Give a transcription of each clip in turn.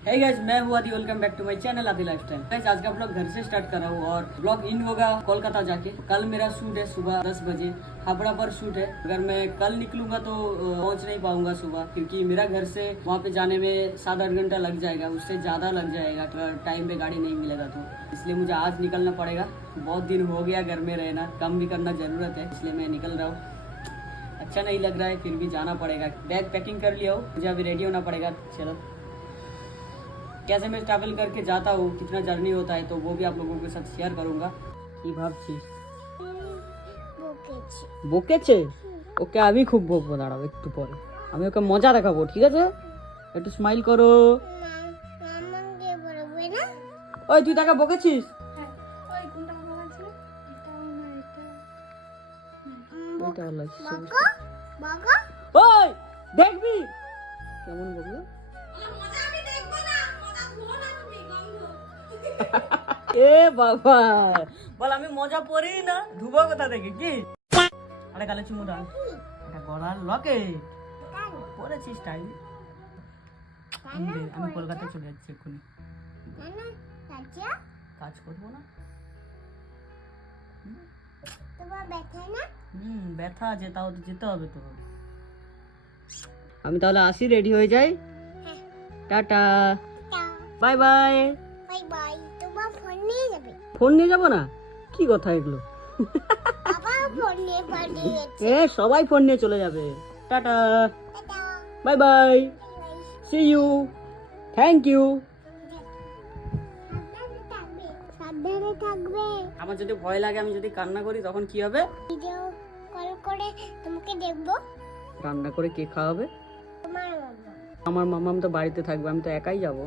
Hey guys, मैं हूँ Adi. Welcome back to my channel Adi lifestyle. Guys, आज का ब्लॉग घर से स्टार्ट कर रहा हूँ और ब्लॉग इन होगा कोलकाता जाके। कल मेरा शूट है सुबह 10 बजे, हावड़ा पर शूट है। अगर मैं कल निकलूंगा तो पहुँच नहीं पाऊंगा सुबह, क्योंकि मेरा घर से वहाँ पे जाने में 7-8 घंटा लग जाएगा, उससे ज्यादा लग जाएगा अगर टाइम पे गाड़ी नहीं मिलेगा तो। इसलिए मुझे आज निकलना पड़ेगा। बहुत दिन हो गया घर में रहना, काम भी करना जरूरत है, इसलिए मैं निकल रहा हूँ। अच्छा नहीं लग रहा है, फिर भी जाना पड़ेगा। बैग पैकिंग कर लिया हो, मुझे अभी रेडी होना पड़ेगा। चलो, कैसे मैं ट्रैवल करके जाता हूँ, कितना जर्नी होता है, तो वो भी आप लोगों के साथ शेयर करूंगा। কি ভাবছিস? বকেছে? ওকে আমি খুব বকবো, দাঁড়াও একটু পরে। আমি ওকে মজা দেখাবো, ঠিক আছে? একটু স্মাইল করো। ওই তুই তাকে বকেছিস? ওই কোনটা বকেছিস? এটা ভালো লাগছে। বকা বকা। ওই দেখবি কেমন বকলো? এ বাবা, বল আমি মজা পড়ি না, ধুবো কোথা থেকে কি? আরে গালে চুমু দাও, এটা গলার লকেট পরেছিস টাই। আমি কলকাতা চলে যাচ্ছি এক্ষুনি। কাজ করবো না? তোমার ব্যথা না? ব্যথা আছে, তাও তো যেতে হবে তো। আমি তাহলে আসি, রেডি হয়ে যাই। Tata, bye by. Bye bye. তোমার ফোন নিয়ে যাবে? ফোন নিয়ে যাব না? কি কথা এগুলো? বাবা ফোন নিয়ে পালিয়ে গেছে। এ সবাই ফোন নিয়ে চলে যাবে। Tata, tata, bye bye, see you, thank you. সাবধানে থাকবে। আমার যদি ভয় লাগে, আমি যদি কান্না করি, তখন কি হবে? ভিডিও কল করে তোমাকে দেখবো। রান্না করে কে খাওয়াবে? তোমার মামা। আমার মামাম তো বাড়িতে থাকবে, আমি তো একাই যাব।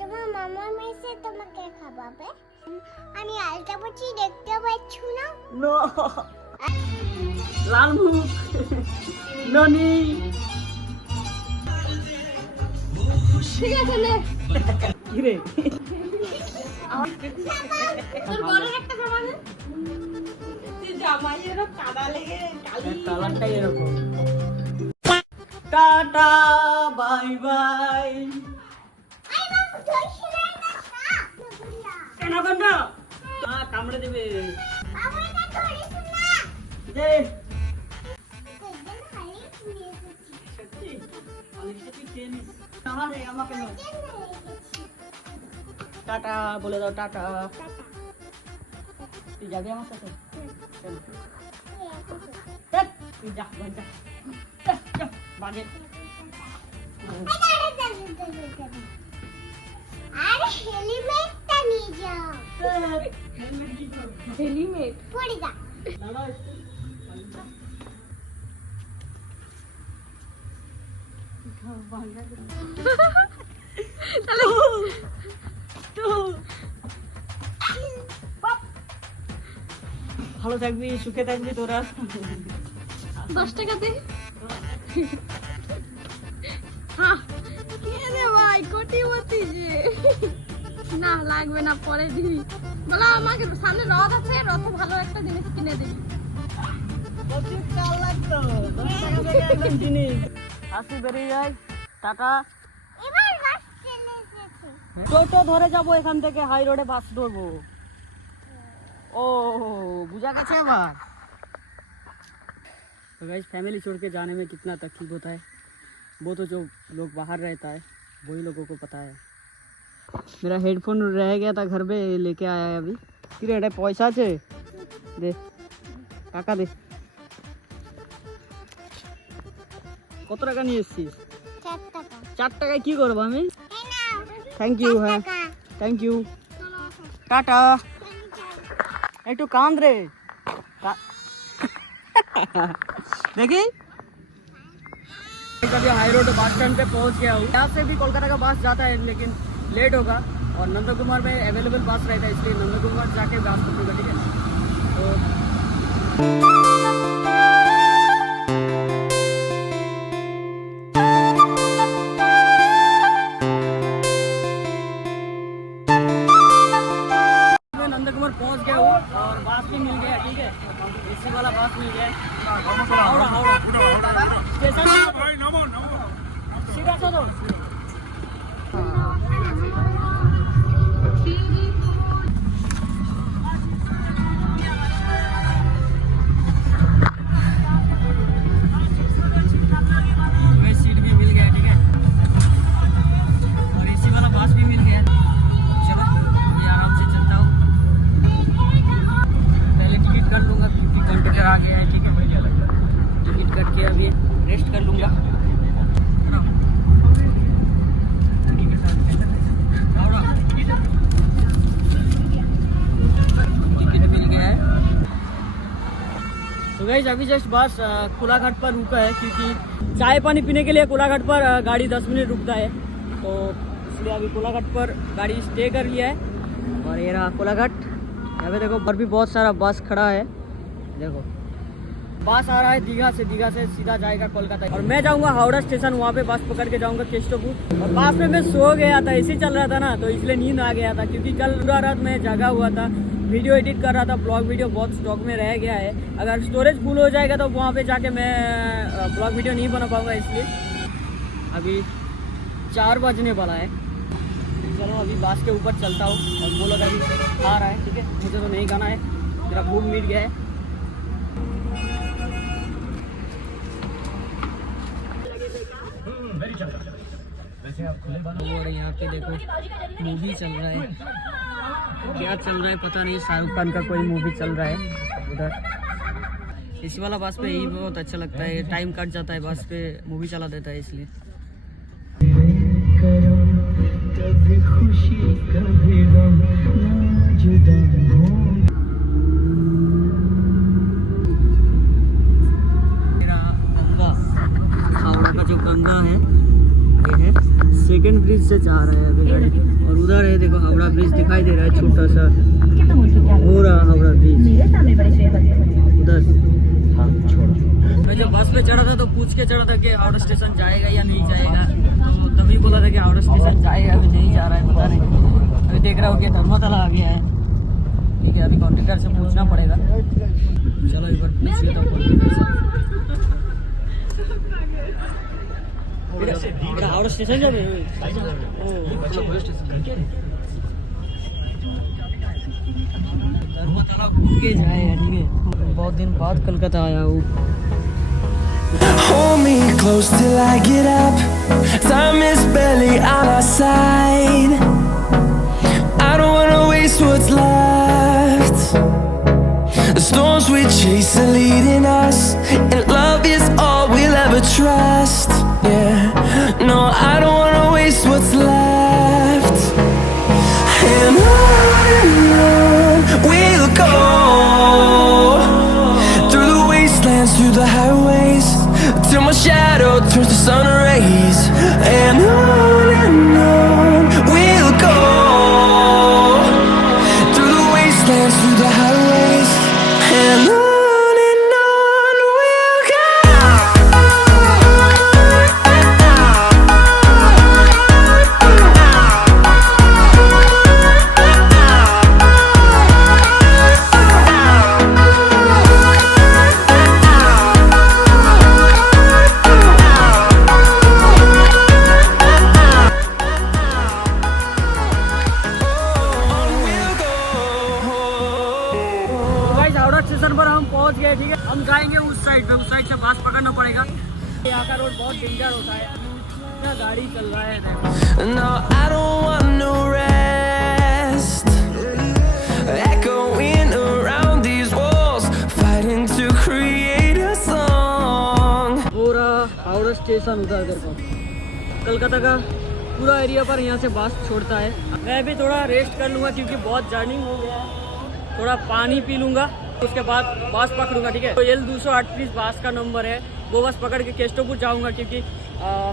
তোমার মামা মেসে তোমাকে খাওয়াবে। আমি আলতা পড়ছি, দেখতে পাচ্ছ না? নো, লাল মুখ ননি। ঠিক আছে নে। কি রে? তোর বড় একটা জামা নে। তুই জামাইয়ের কাদা লেগে কালি। কালারটাই এরকম। Tata, bye by. কামড়ে দেবে। টাটা বলে দাও, টাটা। তুই যাবি আমার সাথে? তুই যা, বাজে। আরে হেলমেটটা নিয়ে যাও। হেলমেট পড়ে যা। ভালো থাকবি, সুখে থাকবি তোরা। 10 টাকা দে। ভাই কোটিপতি যে। না লাগবে না, পরে দিবি। বলা আমাকে সামনে রথ আছে, রথে ভালো একটা জিনিস কিনে দিবি। আসি, বেরিয়ে যাই। টাটা। টোটো ধরে যাবো এখান থেকে, হাই রোডে বাস ধরবো। ओ बुझा कैसे बात। तो गाइस, फैमिली छोड़ के जाने में कितना तकलीफ होता है, वो तो जो लोग बाहर रहता है वही लोगों को पता है। मेरा हेडफोन रह गया था घर पे, लेके आया है अभी। किरे এটা পয়সা আছে? দে টাকা দে। কত টাকা নিয়ে এসেছিস? 4 টাকা। 4 টাকায় কি করব আমি? Thank you. হ্যাঁ থ্যাংক ইউ। টাটা। একটু কাঁদ রে। देखी अभी हाई रोड बस स्टैंड पे पहुंच गया हूँ। यहाँ से भी कोलकाता का बस जाता है, लेकिन लेट होगा। और नंदकुमार में अवेलेबल बस रहता है, इसलिए नंदकुमार जाके बस पकड़ूंगा, ठीक है? तो नंदकुमार पहुंच गया हूँ और बस भी मिल गया, ठीक है? एसी वाला बस मिल गया। हावड़ा हावड़ा स्टेशन सीधा चलो। गाइस अभी जस्ट बस कोलाघाट पर रुका है क्योंकि चाय पानी पीने के लिए कोलाघाट पर गाड़ी 10 मिनट रुकता है, तो इसलिए अभी कोलाघाट पर गाड़ी स्टे कर लिया है। और ये रहा कोलाघाट। यहाँ पे देखो पर भी बहुत सारा बस खड़ा है, देखो बस आ रहा है दीघा से सीधा जाएगा कोलकाता। और मैं जाऊंगा हावड़ा स्टेशन, वहाँ पे बस पकड़ के जाऊंगा केस्टोपुर। और बस में मैं सो गया था, ऐसे चल रहा था ना, तो इसलिए नींद आ गया था क्योंकि कल पूरा रात मैं जगा हुआ था, वीडियो एडिट कर रहा था। ब्लॉग वीडियो बहुत स्टॉक में रह गया है, अगर स्टोरेज फुल हो जाएगा तो वहाँ पे जाके मैं ब्लॉग वीडियो नहीं बना पाऊँगा, इसलिए अभी 4 बजने वाला है। चलो अभी बस के ऊपर चलता हूँ और वो लोग अभी आ रहा है, ठीक है। मुझे तो नहीं खाना है, मेरा भूख मिट गया है। और यहाँ पे देखो मूवी चल रहा है, क्या चल रहा है पता नहीं, शाहरुख खान का कोई मूवी चल रहा है उधर। इसी वाला बस पे यही बहुत अच्छा लगता है, टाइम कट जाता है बस पे मूवी चला देता है, इसलिए। कभी खुशी कभी गम ना जुदा हो। मेरा गंगा, हावड़ा का जो गंगा है ये है, सेकंड ब्रिज से जा रहा है अभी गाड़ी। और उधर है देखो हावड़ा ब्रिज दिखाई दे रहा है, छोटा सा हो रहा हावड़ा ब्रिज उधर। मैं जब बस पे चढ़ा था तो पूछ के चढ़ा था कि हावड़ा स्टेशन जाएगा या नहीं जाएगा, तो तभी बोला था कि हावड़ा स्टेशन जाएगा, अभी नहीं जा रहा है, पता नहीं। अभी देख रहा हूँ कि धर्मतला आ गया है, ठीक है। अभी कॉन्ट्रेक्टर से पूछना पड़ेगा, चलो एक बार पूछ लेता हूँ कॉन्ट्रेक्टर से। हावड़ा स्टेशन जाने धर्मतला घूम के जाए, ठीक है। बहुत दिन बाद कलकत्ता आया हूँ। Hold me close till I get up. Time is barely on our side. I don't wanna waste what's left. The storms we chase are leading us, and love is all we'll ever trust. Yeah, no, I don't wanna waste what's left. And on we'll go, through the wastelands, through the highways, till my shadow turns to sun rays. And on we'll go, through the wastelands, through the highways. And on we'll go. Station पर हम पहुंच गए, ठीक है। हम जाएंगे उस side पे, उस साइड से बस पकड़ना पड़ेगा। यहाँ का रोड बहुत डेंजर होता है, इतना गाड़ी चल रहा है। No, I don't want no rest. Echoing around these walls, fighting to create a song. पूरा हावड़ा स्टेशन उधर को कलकत्ता का पूरा एरिया पर यहाँ से बस छोड़ता है। मैं भी थोड़ा रेस्ट कर लूँगा क्योंकि बहुत जर्नी हो गया है, थोड़ा पानी पी लूँगा, उसके बाद बस पकड़ूंगा, ठीक है। तो L238 बस का नंबर है, वो बस पकड़ के केस्टोपुर जाऊंगा क्योंकि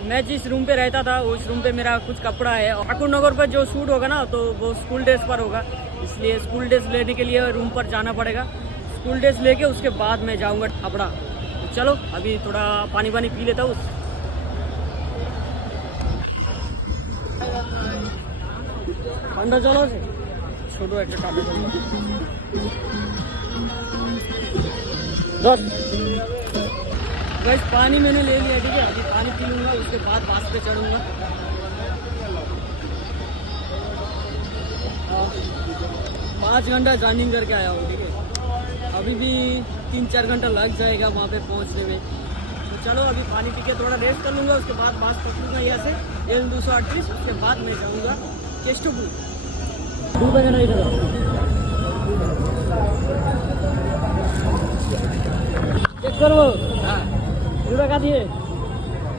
मैं जिस रूम पे रहता था उस रूम पे मेरा कुछ कपड़ा है। ठाकुर नगर पर जो शूट होगा ना तो वो स्कूल ड्रेस पर होगा, इसलिए स्कूल ड्रेस लेने के लिए रूम पर जाना पड़ेगा। स्कूल ड्रेस लेके उसके बाद मैं जाऊँगा हावड़ा। तो चलो अभी थोड़ा पानी पी लेता हूँ। ठंडा चलो से छोटो एक बस पानी मैंने ले लिया, ठीक है। अभी पानी पी लूँगा, उसके बाद बस पे चढ़ूँगा। 5 घंटा जर्निंग करके आया हूँ, ठीक है। अभी भी 3-4 घंटा लग जाएगा वहाँ पे पहुँचने में। तो चलो अभी पानी पी के थोड़ा रेस्ट कर लूँगा, उसके बाद बस पकड़ूँगा यहाँ से L238, उसके बाद मैं जाऊँगा केस्टोपुर। চেক করবো হ্যাঁ 2 টাকা দিয়ে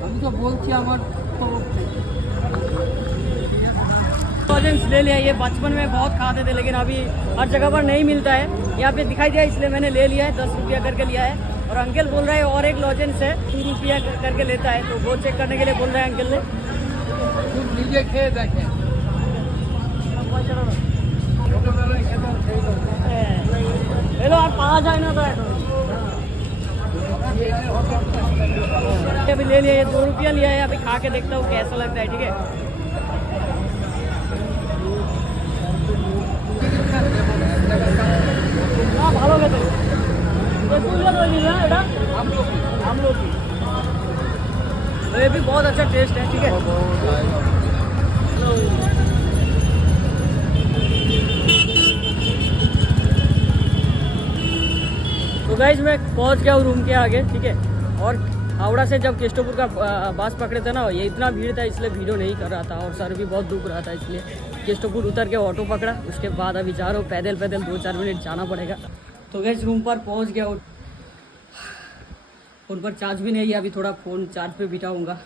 আমি তো বলছি আমার ऑरेंज ले लिया। ये बचपन में बहुत खाते थे लेकिन अभी हर जगह पर नहीं मिलता है, यहाँ पे दिखाई दिया इसलिए मैंने ले लिया है। 10 रुपया करके लिया है। और अंकल बोल रहे हैं और एक लॉजेंस है 2 रुपया करके लेता है, तो वो चेक करने के लिए बोल रहे हैं अंकल ने। लीजिए खेत देखें हेलो आप कहाँ जाए ना अभी ले लिया, ये 2 रुपया लिया है, अभी खा के देखता हूँ कैसा लगता है। ठीक है, हाँ भालो गे हम लोग ये भी बहुत अच्छा टेस्ट है। ठीक है, तो गाइज मैं पहुंच गया हूँ रूम के आगे। ठीक है, और हावड़ा से जब केस्टोपुर का बस पकड़े थे ना, ये इतना भीड़ था इसलिए वीडियो नहीं कर रहा था, और सर भी बहुत दुख रहा था, इसलिए केस्टोपुर उतर के ऑटो पकड़ा। उसके बाद अभी जा रहा हूँ पैदल 2-4 मिनट जाना पड़ेगा। तो गाइज रूम पर पहुँच गया हूँ, फ़ोन पर चार्ज भी नहीं है, अभी थोड़ा फ़ोन चार्ज पे बिठाऊँगा।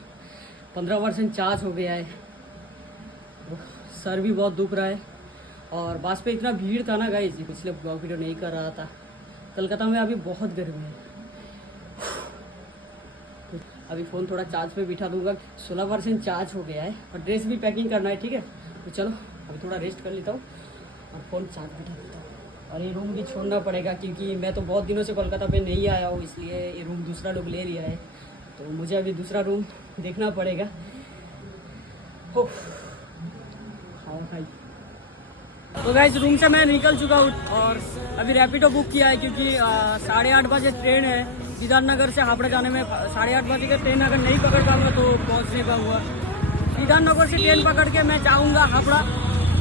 15% चार्ज हो गया है। सर भी बहुत दुख रहा है, और बस पे इतना भीड़ था ना गाइज, इसलिए ब्लॉग वीडियो नहीं कर रहा था। कलकत्ता में अभी बहुत गर्मी है। अभी फ़ोन थोड़ा चार्ज पे बिठा दूंगा, 16% चार्ज हो गया है, और ड्रेस भी पैकिंग करना है। ठीक है, तो चलो अभी थोड़ा रेस्ट कर लेता हूँ और फ़ोन चार्ज बिठा देता हूँ। और ये रूम भी छोड़ना पड़ेगा, क्योंकि मैं तो बहुत दिनों से कोलकाता पे नहीं आया हूँ, इसलिए ये रूम दूसरा लोग ले लिया है, तो मुझे अभी दूसरा रूम देखना पड़ेगा। तो गाइस रूम से मैं निकल चुका हूँ, और अभी रैपिडो बुक किया है, क्योंकि 8:30 बजे ट्रेन है विधाननगर से हावड़ा जाने में। 8:30 बजे की ट्रेन अगर नहीं पकड़ पाऊंगा तो पहुँच नहीं पाऊंगा। विधाननगर से ट्रेन पकड़ के मैं जाऊंगा हावड़ा,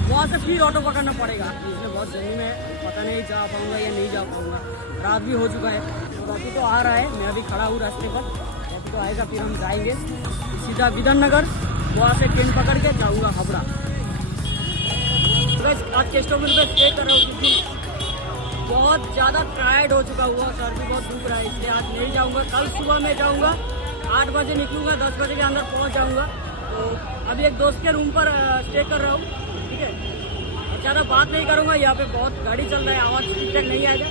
वहाँ से फिर ऑटो पकड़ना पड़ेगा। इसमें बहुत जरूरी है, पता नहीं जा पाऊंगा या नहीं जा पाऊंगा। रात भी हो चुका है, तो रात तो आ रहा है, मैं अभी खड़ा हूँ रास्ते पर। रात तो आएगा, फिर हम जाएंगे सीधा विधाननगर, वहाँ से ट्रेन पकड़ के जाऊँगा हावड़ा। आज केस्टोपुर पे स्टे कर रहा हूँ, क्योंकि बहुत ज़्यादा टायर्ड हो चुका हुआ, सर भी बहुत दुख रहा है, इसलिए आज नहीं जाऊँगा। कल सुबह में जाऊँगा, 8 बजे निकलूँगा, 10 बजे के अंदर पहुँच जाऊँगा। तो अभी एक दोस्त के रूम पर स्टे कर रहा हूँ। ठीक है, ज़्यादा बात नहीं करूँगा, यहाँ पे बहुत गाड़ी चल रहा है, आवाज़ ठीक ठाक नहीं आएगा।